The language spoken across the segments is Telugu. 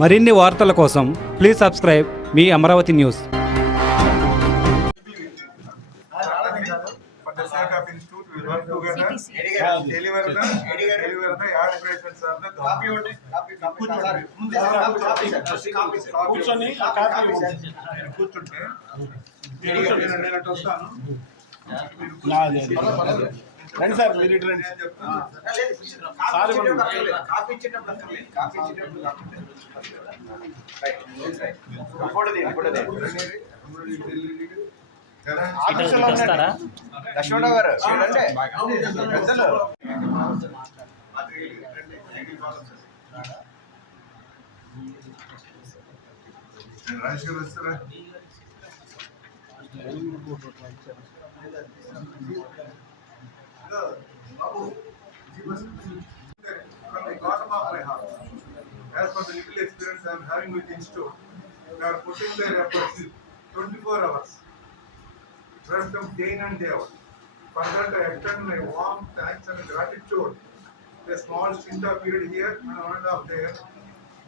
మరిన్ని వార్తల కోసం please subscribe me Amaravati news. రండి సార్, మీరు ఇటు రండి. లక్ష్మణ గారు రాజేశ్వర వస్తారా? Babu, from the bottom of my heart, as for the little experience I am having with Institute, they are putting their efforts 24 hours, rest of day and day out. For that I extend my warm thanks and gratitude. A small stint of period here and 1.5 day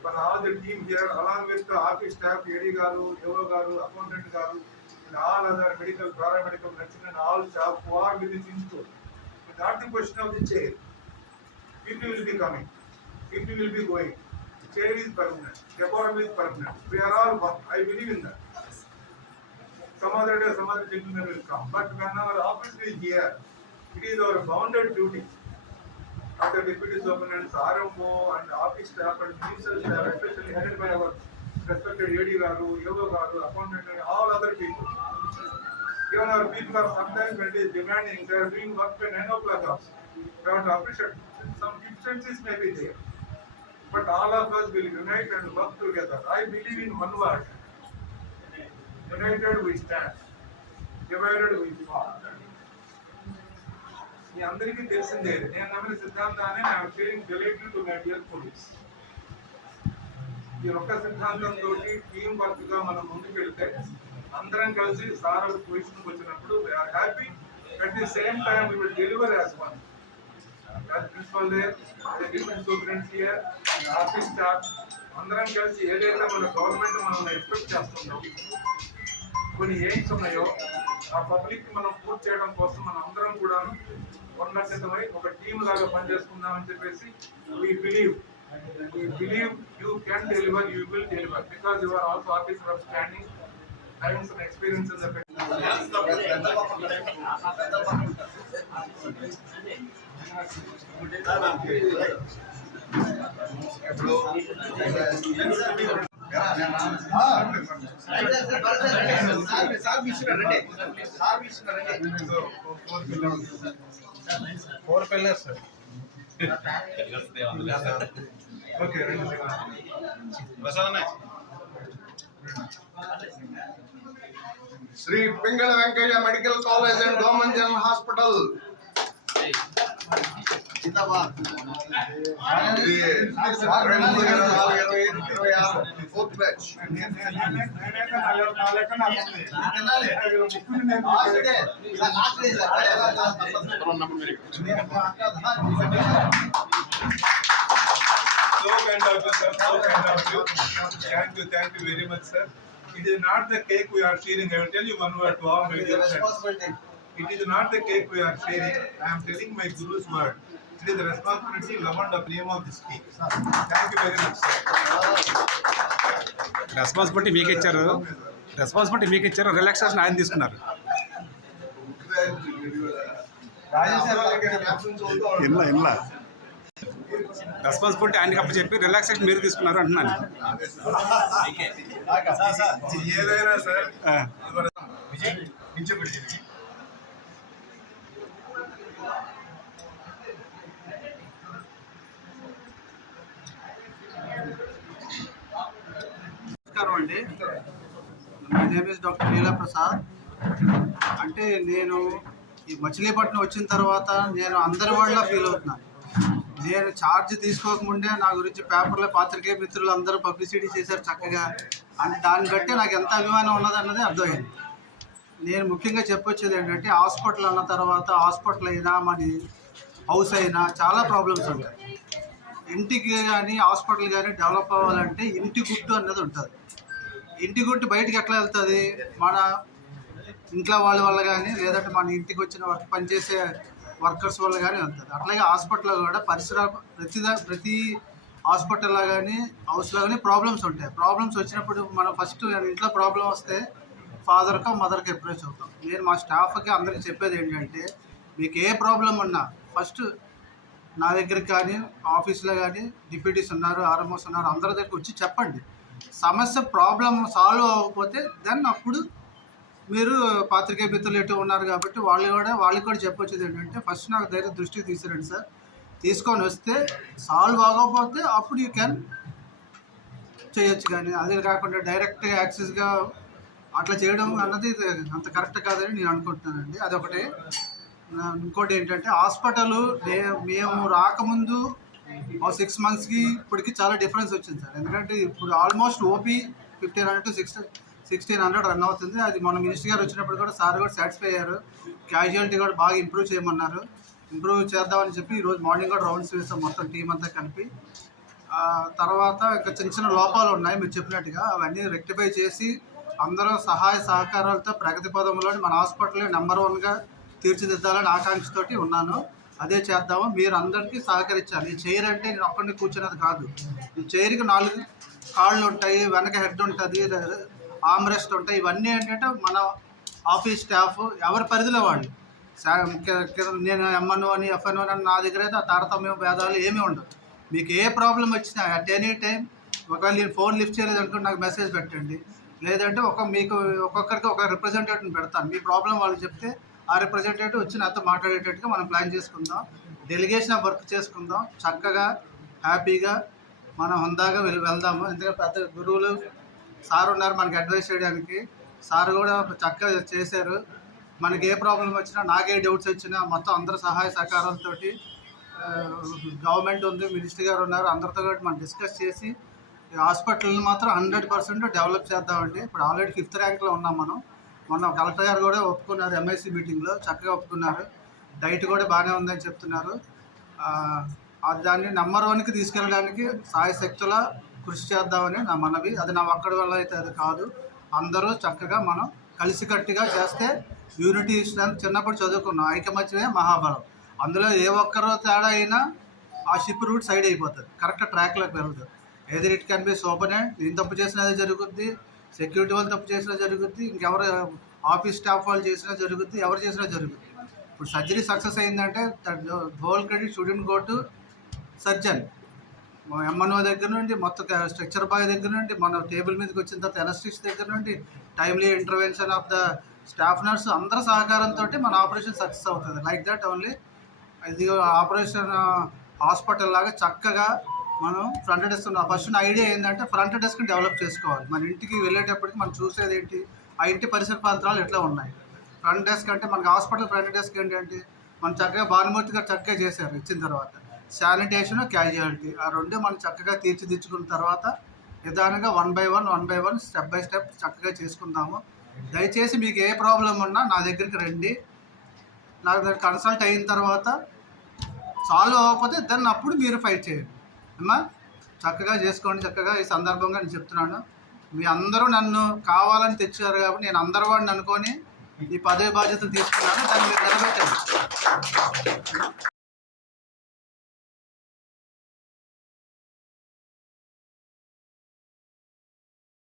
for all the team here, along with the office staff, AD Garu, Yoga Garu, Accountant Garu, and all other medical, paramedical, nursing and all staff who are with this institute. Not the question of the chair. People will be coming. People will be going. The chair is permanent. Decorum is permanent. We are all one. I believe in that. Some other day, some other gentlemen will come. But when our office is here, it is our bounded duty. After deputy superintendents, RMO and office staff and minister staff, especially headed by our respected AD Garu, Yoga Garu, accountant and all other people. Even our people are sometimes when it is demanding, they are doing work by 9 o'clock hours. We have to appreciate some differences may be there. But all of us will unite and work together. I believe in one word. United we stand. Divided we fall. ఈ అందరికీ తెలిసిందే. నేను నమ్మిన సిద్ధాంతాన్ని I'm sharing delivery to my dear police. ఈ ఒక్క సిద్ధాంతంతో టీం వర్క్ గా మనం ముందుకు వెళ్తే అందరం కలిసి సార్ పొజిషన్కి వచ్చినప్పుడు we are happy. At the same time we will deliver as one. Principal there, deputy superintendent here, office staff అందరం కలిసి ఏదైతే మన గవర్నమెంట్ మనం ఎక్స్పెక్ట్ చేస్తున్నాం, కొన్ని ఎయిమ్స్ ఉన్నాయో ఆ పబ్లిక్ మనం పూర్తి చేయడం కోసం మనం అందరం కూడా ఉన్నతమై ఒక టీం లాగా పనిచేసుకుందామని చెప్పేసి we believe you can deliver, you will deliver because you are also officer of standing, having some experience in the field. Four pillars, sir. Okay, Sri Pingala Venkaya Medical College and Government General Hospital. Fourth batch. So kind of you, sir. So kind of you. Thank you very much, sir. It is not the cake we are sharing. I will tell you one word to all my dear friends. It is not the cake we are sharing. I am telling my Guru's word. It is the responsibility governed of the name of this cake. Thank you very much, sir. Responsibility మీకు ఇచ్చారు, రిలాక్సేషన్ ఆయన తీసుకున్నారు. రెస్పాన్సిబిలిటీ ఆయనకి అప్పుడు చెప్పి రిలాక్సేషన్ మీరు తీసుకున్నారు అంటున్నాను. ఏదైనా సార్ నమస్కారం అండి. మై నేమ్ ఇస్ డాక్టర్ లీలా ప్రసాద్. అంటే నేను ఈ మచిలీపట్నం వచ్చిన తర్వాత నేను అందరి వాళ్ళ ఫీల్ అవుతున్నాను. నేను ఛార్జ్ తీసుకోకముందే నా గురించి పేపర్లో పాత్రికేయ మిత్రులు అందరూ పబ్లిసిటీ చేశారు చక్కగా. అంటే దాన్ని బట్టి నాకు ఎంత అభిమానం ఉన్నదన్నది అర్థమైంది. నేను ముఖ్యంగా చెప్పొచ్చేది ఏంటంటే హాస్పిటల్ అన్న తర్వాత హాస్పిటల్ అయినా మన హౌస్ అయినా చాలా ప్రాబ్లమ్స్ ఉంటాయి. ఇంటికి కానీ హాస్పిటల్ కానీ డెవలప్ అవ్వాలంటే ఇంటి గుట్టు అన్నది ఉంటుంది. ఇంటి గుట్టు బయటికి ఎట్లా వెళ్తుంది? మన ఇంట్లో వాళ్ళ వల్ల కానీ, లేదంటే మన ఇంటికి వచ్చిన పనిచేసే వర్కర్స్ వల్ల కానీ వెళ్తుంది. అట్లాగే హాస్పిటల్లో కూడా ప్రతి హాస్పిటల్లో కానీ హౌస్లో కానీ ప్రాబ్లమ్స్ ఉంటాయి. ప్రాబ్లమ్స్ వచ్చినప్పుడు మనం ఫస్ట్ ఇంట్లో ప్రాబ్లం వస్తే ఫాదర్కో మదర్కి అప్రోచ్ అవుతాం. నేను మా స్టాఫ్కి అందరికీ చెప్పేది ఏంటంటే, మీకు ఏ ప్రాబ్లం ఉన్నా ఫస్ట్ నా దగ్గరికి కానీ, ఆఫీస్లో కానీ డిప్యూటీస్ ఉన్నారు, ఆర్ఎంఓస్ ఉన్నారు, అందరి దగ్గరికి వచ్చి చెప్పండి. సమస్య ప్రాబ్లం సాల్వ్ అవ్వకపోతే దెన్ అప్పుడు మీరు పాత్రికేయ మిత్రులు ఎటు ఉన్నారు కాబట్టి వాళ్ళకి కూడా చెప్పొచ్చేది ఏంటంటే, ఫస్ట్ నాకు దగ్గర దృష్టికి తీసుకురండి సార్, తీసుకొని వస్తే సాల్వ్ అవ్వకపోతే అప్పుడు యూ క్యాన్ చేయొచ్చు. కానీ అదే కాకుండా డైరెక్ట్గా యాక్సెస్గా అట్లా చేయడం అన్నది అంత కరెక్ట్ కాదని నేను అనుకుంటున్నానండి. అదొకటి. ఇంకోటి ఏంటంటే, హాస్పిటల్ మేము రాకముందు 6 monthsకి ఇప్పటికి చాలా డిఫరెన్స్ వచ్చింది సార్. ఎందుకంటే ఇప్పుడు ఆల్మోస్ట్ ఓపీ 1500 to 1600 రన్ అవుతుంది. అది మన మినిస్టర్ గారు వచ్చినప్పుడు కూడా సార్ కూడా సాటిస్ఫై అయ్యారు. క్యాజువాలిటీ కూడా బాగా ఇంప్రూవ్ చేయమన్నారు. ఇంప్రూవ్ చేద్దామని చెప్పి ఈరోజు మార్నింగ్ కూడా రౌండ్స్ వేస్తాం మొత్తం టీం అంతా కలిపి. తర్వాత ఇంకా చిన్న లోపాలు ఉన్నాయి మీరు చెప్పినట్టుగా, అవన్నీ రెక్టిఫై చేసి అందరూ సహాయ సహకారాలతో ప్రగతి పదంలో మన హాస్పిటల్ నెంబర్ 1గా తీర్చిదిద్దాలని ఆకాంక్షతోటి ఉన్నాను. అదే చేద్దాము. మీరు అందరికీ సహకరించాలి. ఈ చైర్ అంటే నేను ఒక్కడిని కూర్చున్నది కాదు. ఈ చైర్కి 4 కాళ్ళు ఉంటాయి, వెనక హెడ్ ఉంటుంది, ఆర్మ్రెస్ట్ ఉంటాయి. ఇవన్నీ ఏంటంటే మన ఆఫీస్ స్టాఫ్ ఎవరి పరిధిలో వాళ్ళు. నేను ఎంఎన్ఓ అని ఎఫ్ఎన్ఓ అని నా దగ్గర అయితే ఆ తారతమ్యం భేదాలు ఏమీ ఉండవు. మీకు ఏ ప్రాబ్లం వచ్చినా అట్ ఎనీ టైం, ఒకవేళ నేను ఫోన్ లిఫ్ట్ చేయలేదు అనుకుంటే నాకు మెసేజ్ పెట్టండి. లేదంటే మీకు ఒక్కొక్కరికి ఒక రిప్రజెంటేటివ్ని పెడతాను. మీ ప్రాబ్లం వాళ్ళు చెప్తే ఆ రిప్రజెంటేటివ్ వచ్చి నాతో మాట్లాడేటట్టుగా మనం ప్లాన్ చేసుకుందాం. డెలిగేషన్ ఆఫ్ వర్క్ చేసుకుందాం. చక్కగా హ్యాపీగా మనం హుందాగా వెళ్దాము. ఎందుకంటే పెద్ద గురువులు సార్ ఉన్నారు మనకి అడ్వైస్ చేయడానికి. సార్ కూడా చక్కగా చేశారు. మనకి ఏ ప్రాబ్లం వచ్చినా, నాకే డౌట్స్ వచ్చినా మొత్తం అందరూ సహాయ సహకారాలతో గవర్నమెంట్ ఉంది, మినిస్టర్ గారు ఉన్నారు, అందరితో కూడా మనం డిస్కస్ చేసి హాస్పిటల్ని మాత్రం 100% డెవలప్ చేద్దామండి. ఇప్పుడు ఆల్రెడీ 5th ర్యాంక్లో ఉన్నాం మనం. మొన్న కలెక్టర్ గారు కూడా ఒప్పుకున్నారు, ఎంఐసి మీటింగ్లో చక్కగా ఒప్పుకున్నారు. డైట్ కూడా బాగానే ఉందని చెప్తున్నారు. దాన్ని నెంబర్ 1కి తీసుకెళ్ళడానికి సాయశక్తుల కృషి చేద్దామని నా మనవి. అది నా ఒక్కడి వల్ల అయితే అది కాదు. అందరూ చక్కగా మనం కలిసికట్టుగా చేస్తే యూనిటీ స్ట్రెంత్ చిన్నప్పుడు చదువుకున్నాం, ఐకమత్యమే మహాబలం. అందులో ఏ ఒక్కరో తేడా అయినా ఆ షిప్ రూట్ సైడ్ అయిపోతుంది, కరెక్ట్ ట్రాక్లోకి వెళ్తుంది. Either it can be superintendent, నేను తప్పు చేసినా అది జరుగుద్ది, సెక్యూరిటీ వాళ్ళు తప్పు చేసినా జరుగుద్ది, ఇంకెవరు ఆఫీస్ స్టాఫ్ వాళ్ళు చేసినా జరుగుద్ది, ఎవరు చేసినా జరుగుద్ది. ఇప్పుడు సర్జరీ సక్సెస్ అయిందంటే whole credit student go to surgeon. MNO దగ్గర నుండి మొత్తం స్ట్రక్చర్ బాయ్ దగ్గర నుండి మన టేబుల్ మీదకి వచ్చిన తర్వాత ఎనస్టిస్ట్ దగ్గర నుండి timely intervention of the staff nurse అందరి సహకారంతో మన ఆపరేషన్ సక్సెస్ అవుతుంది. Like that only. ఇది ఆపరేషన్ హాస్పిటల్ లాగా చక్కగా మనం ఫ్రంట్ డెస్క్ ఫస్ట్ ఐడియా ఏంటంటే ఫ్రంట్ డెస్క్ని డెవలప్ చేసుకోవాలి. మన ఇంటికి వెళ్ళేటప్పటికి మనం చూసేది ఏంటి, ఆ ఇంటి పరిసర ప్రాంతాలు ఎట్లా ఉన్నాయి. ఫ్రంట్ డెస్క్ అంటే మనకి హాస్పిటల్ ఫ్రంట్ డెస్క్ ఏంటంటే మనం చక్కగా భానుమూర్తి గారు చక్కగా చేశారు. ఇచ్చిన తర్వాత శానిటేషన్, క్యాజువాలిటీ ఆ రెండు మనం చక్కగా తీర్చిదిద్దుకున్న తర్వాత నిదానంగా 1 by 1 స్టెప్ బై స్టెప్ చక్కగా చేసుకుందాము. దయచేసి మీకు ఏ ప్రాబ్లం ఉన్నా నా దగ్గరికి రండి. నాకు దగ్గర కన్సల్ట్ అయిన తర్వాత సాల్వ్ అవ్వకపోతే దాన్ని అప్పుడు మీరు ఫైట్ చేయండి అమ్మా. చక్కగా చేసుకోండి. చక్కగా ఈ సందర్భంగా నేను చెప్తున్నాను, మీ అందరూ నన్ను కావాలని తెచ్చారు కాబట్టి నేను అందరి వాడిని అనుకొని ఈ పదవి బాధ్యతలు తీసుకున్నాను. దాన్ని మీరు నిలబెట్టండి.